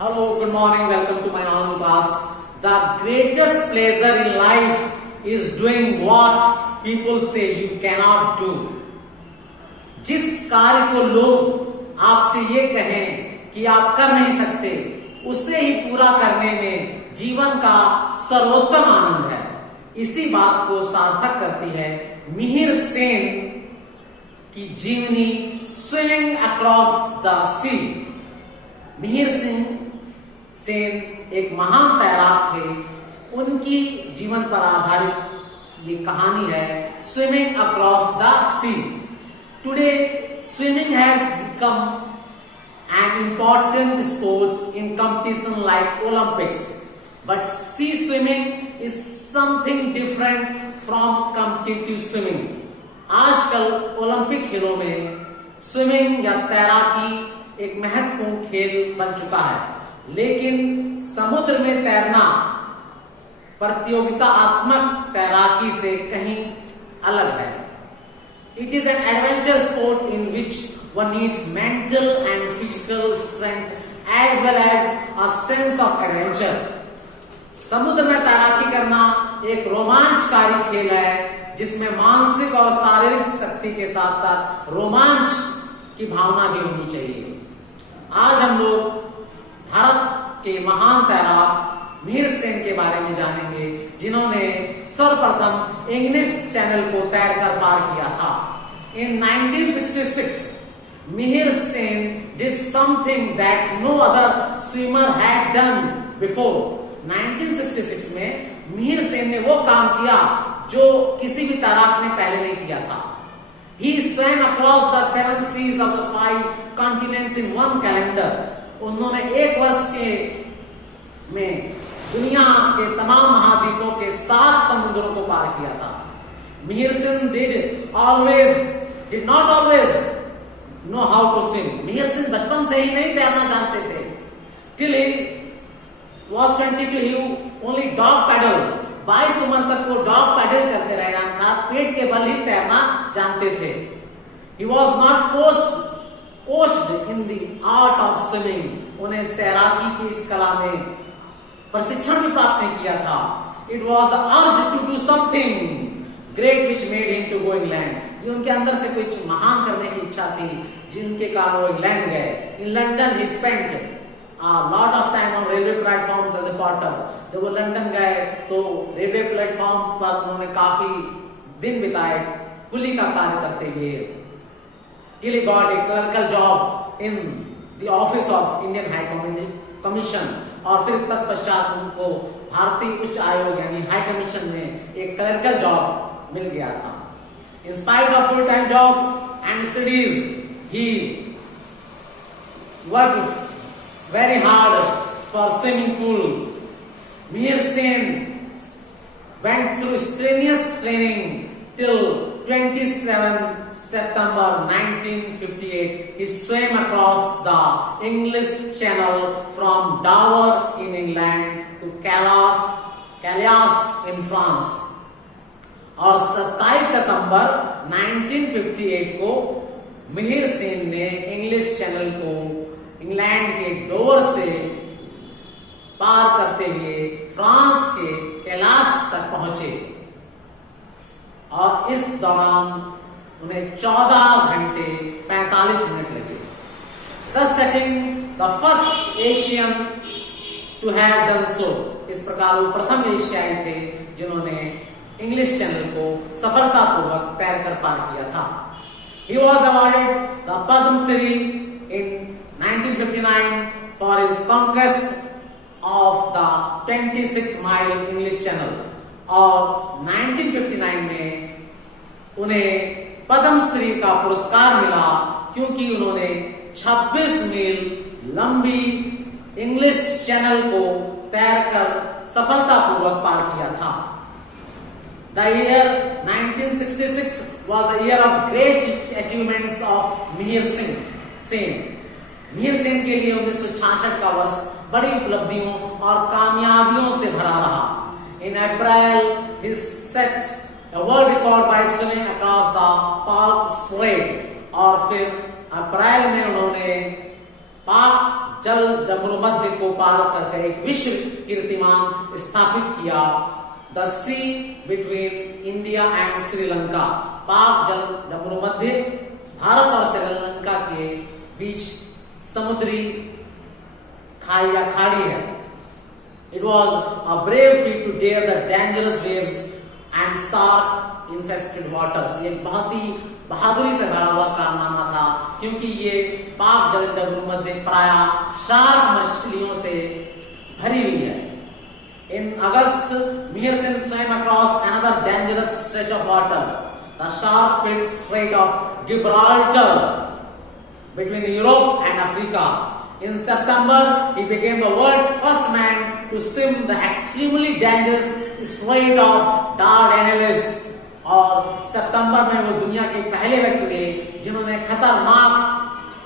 Hello, good morning, welcome to my online class. The greatest pleasure in life is doing what people say you cannot do. जिस कार्य को लोग आपसे ये कहें कि आप कर नहीं सकते, उसे ही पूरा करने में जीवन का सर्वोत्तम आनंद है। इसी बात को सार्थक करती है मिहिर सेन की जीवनी स्विमिंग अक्रॉस द सी। मिहिर सेन एक महान तैराक थे। उनकी जीवन पर आधारित ये कहानी है swimming across the sea. Today swimming has become an important sport in competition like Olympics, but sea swimming is something different from competitive swimming. आजकल ओलंपिक खेलों में स्विमिंग या तैराकी एक महत्वपूर्ण खेल बन चुका है, लेकिन समुद्र में तैरना प्रतियोगितात्मक तैराकी से कहीं अलग है। It is an adventure sport in which one needs mental and physical strength as well as a sense of adventure. समुद्र में तैराकी करना एक रोमांचकारी खेल है जिसमें मानसिक और शारीरिक शक्ति के साथ साथ रोमांच की भावना भी होनी चाहिए। आज हम लोग भारत के महान तैराक मिहिर सेन के बारे में जानेंगे, जिन्होंने सर्वप्रथम इंग्लिश चैनल को तैरकर पार किया था। In 1966, Mihir Sen did something that no other swimmer had done before. 1966 में मिहिर सेन ने वो काम किया जो किसी भी तैराक ने पहले नहीं किया था। He swam across the 7 seas of the 5 continents in one calendar. उन्होंने एक वर्ष के में दुनिया के तमाम महाद्वीपों के 7 समुद्रों को पार किया था। Mihir Sen did not always know how to swim. Mihir Sen बचपन से ही नहीं तैरना जानते थे। Till he was 22, he only dog paddle. 22 उम्र तक वो डॉग पैडल करते रहे, अर्थात पेट के बल ही तैरना जानते थे। He was not coached in the art of swimming. उन्हें तैराकी की इस कला में प्रशिक्षण भी प्राप्त नहीं किया था। It was the urge to do something great which made him to go England. ये उनके अंदर से कुछ महान करने की इच्छा थी, जिनके कारण वो इंग्लैंड गए। In London he spent a lot of time on railway platforms as a porter. जब वो लंदन गए तो रेलवे प्लेटफॉर्म पर उन्होंने काफी दिन बिताए कुली का कार्य करते हुए। Till he got a clerical job in the office of Indian High Commission, और फिर तत्पश्चात उनको भारतीय उच्च आयोग यानी हाई कमीशन में एक क्लरिकल जॉब मिल गया था। In spite of full-time job and studies, he worked very hard for swimming pool. Mihiir Sein went through strenuous training till 27 September 1958. He swam across the English Channel from Dover in England to Calais in France. और 27 सितंबर 1958 को मिहिर सेन ने English channel को England के Dover से पार करते हुए France के कैलाश तक पहुंचे, और इस दौरान उन्हें 14 घंटे 45 मिनट लगे। Thus setting the first Asian to have done so. इस प्रकार वो प्रथम एशियाई थे जिन्होंने इंग्लिश चैनल को सफलतापूर्वक तैरकर पार किया था। He was awarded the Padma Shri in 1959 for his conquest of the 26-mile English Channel, और 1959 में उन्हें पद्म श्री का पुरस्कार मिला क्योंकि उन्होंने 26 मील लंबी इंग्लिश चैनल को तैरकर सफलतापूर्वक पार किया था। The year 1966 was the year of great achievements of Mihir Sen. Mihir Sen के लिए 1966 का वर्ष बड़ी उपलब्धियों और कामयाबियों से भरा रहा। In April, he set a world record by swimming across the Park Strait, और फिर अप्रैल में उन्होंने पाक जल भूमध्य को पार करके एक विश्व कीर्तिमान स्थापित किया, the sea between India and Sri. Palk जल भूमध्य भारत और श्रीलंका के बीच समुद्री खाई या खाड़ी है। It was a brave feat to dare the dangerous waves and shark infested waters। ये एक बहुत ही बहादुरी से भरा हुआ कारनामा था, क्योंकि ये पाक जल भूमध्य प्राय शार्क मछलियों से भरी हुई है। In August, Mehersen swam across another dangerous stretch of water, the shark-filled Strait of Gibraltar, between Europe and Africa। In September, he became the world's first man to swim the extremely dangerous Strait of Dardanelles। और सितंबर में वो दुनिया के पहले व्यक्ति हुए जिन्होंने खतरनाक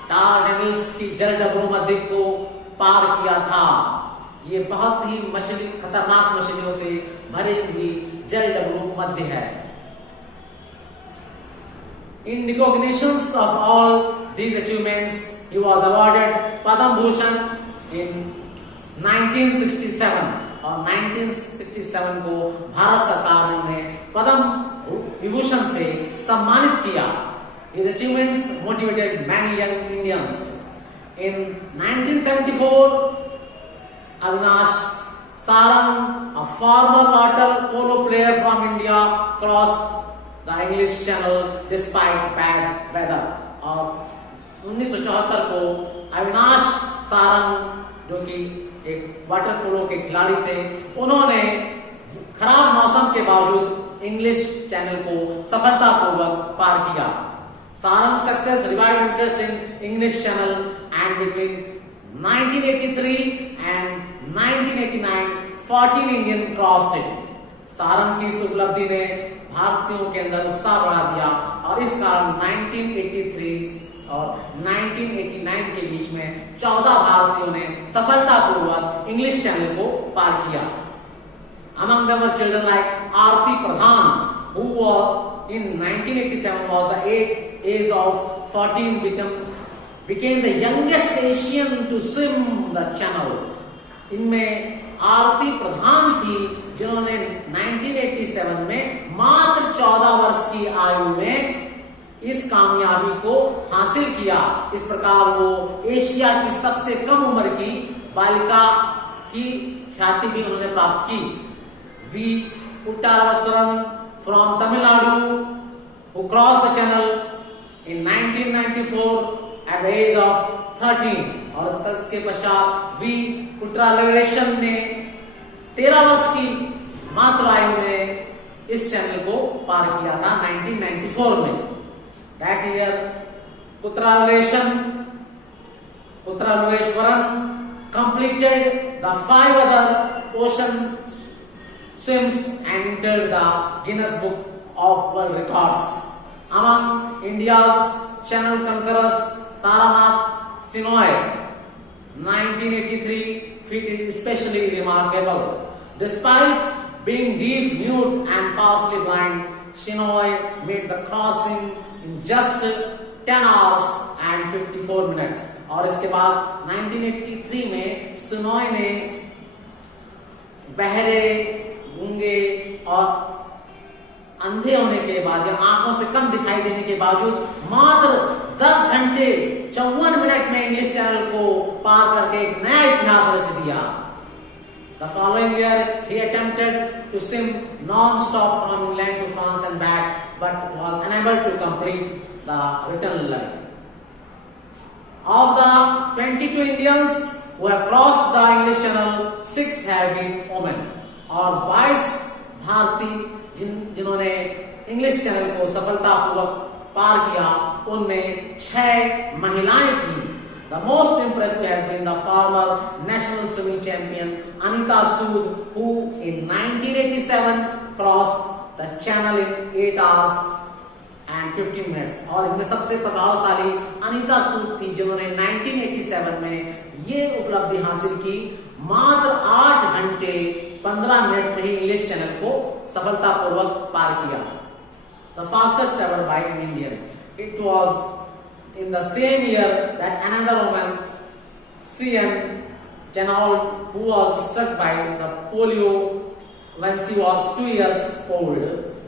डार्डेनल्स की जल भूमध्य को पार किया था। ये बहुत ही खतरनाक मछलियों से भरी हुई जल भूमध्य है। In recognition of all these achievements, he was awarded Padma Bhushan in 1967 और 1967 को भारत सरकार ने उन्हें पद्म विभूषण से सम्मानित किया। His achievements motivated many young Indians। In 1974, Avinash Sarang, a former water polo player from India, crossed the English Channel despite bad weather। और 1974 को अविनाश सारंग, जो कि एक वाटर पोलो के खिलाड़ी थे, उन्होंने खराब मौसम के बावजूद इंग्लिश चैनल को सफलतापूर्वक पार किया। Sarang success revived interest in English channel and between 1983 and 1989 14 Indian crossed it. Sarang की इस उपलब्धि ने भारतीयों के अंदर उत्साह बढ़ा दिया और इस कारण 1983 और 1989 के बीच में 14 भारतीयों ने सफलतापूर्वक इंग्लिश चैनल को पार किया। Among them were children like Aarti Pradhan, who in 1987 was the age of 14, became the youngest Asian to swim the channel। इनमें आरती प्रधान थी जिन्होंने 1987 में मात्र 14 वर्ष की आयु में इस कामयाबी को हासिल किया। इस प्रकार वो एशिया की सबसे कम उम्र की बालिका की ख्याति भी उन्होंने प्राप्त की। V Uttaravasaran from Tamil Nadu, who crossed the channel in 1994 at the age of 13, और इसके पश्चात वी उत्तरालेशन ने 13 वर्ष की मात्र आयु में इस चैनल को पार किया था 1994 में। That year Uttaraleshwaran completed the 5 other ocean swims and entered the Guinness Book of World Records. Among India's channel conquerors, Taranath Shenoy, 1983 feat is especially remarkable. Despite being deaf, mute and partially blind, Shenoy made the crossing in just 10 hours and 54 minutes. और इसके बाद 1983 में Shenoy ने बहरे, गूंगे और अंधे होने के बाद या आंखों से कम दिखाई देने के बावजूद मात्र 10 घंटे 54 मिनट में इंग्लिश चैनल को पार करके एक नया इतिहास रच दिया। The following year he attempted to swim non-stop from England to France and back, but was unable to complete the return leg. Of the 22 Indians who have crossed the English Channel, 6 have been women. और 22 भारतीय जिन्होंने English channel को सफलतापूर्वक पार किया, उनमें 6 महिलाएं थीं। The most impressive has been the former national swimming champion Anita Sood, who in 1987 crossed the channel in 8 hours and 15 minutes. और इनमें सबसे प्रभावशाली अनीता सूद थी जिन्होंने 1987 में ये उपलब्धि हासिल की, मात्र 8 घंटे 15 मिनट में ही इंग्लिश चैनल को सफलतापूर्वक पार किया। The fastest ever by an Indian. It was in the same year that another woman C.N. Chenault, who was struck by the polio when she was 2 years old,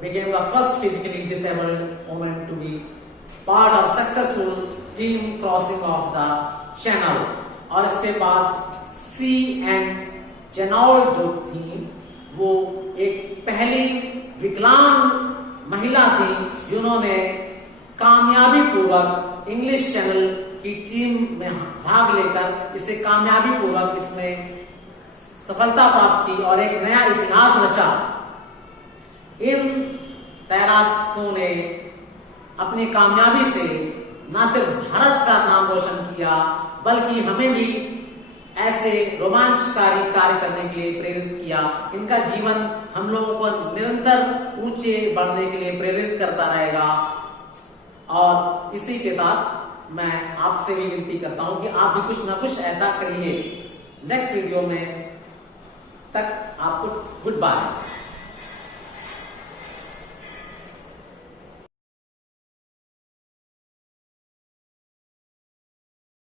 became the first physically disabled woman to be part of successful team crossing of the channel. और इसके बाद C.N. Chenault जो थी वो एक पहली विकलांग महिला थी जिन्होंने कामयाबी पूर्वक इंग्लिश चैनल की टीम में भाग लेकर इसे कामयाबी पूर्वक इसमें सफलता प्राप्त की और एक नया इतिहास रचा। इन तैराकों ने अपनी कामयाबी से न सिर्फ भारत का नाम रोशन किया बल्कि हमें भी ऐसे रोमांचकारी कार्य करने के लिए प्रेरित किया। इनका जीवन हम लोगों को निरंतर ऊंचे बढ़ने के लिए प्रेरित करता रहेगा। और इसी के साथ मैं आपसे भी विनती करता हूं कि आप भी कुछ ना कुछ ऐसा करिए। नेक्स्ट वीडियो में तक आपको गुड बाय।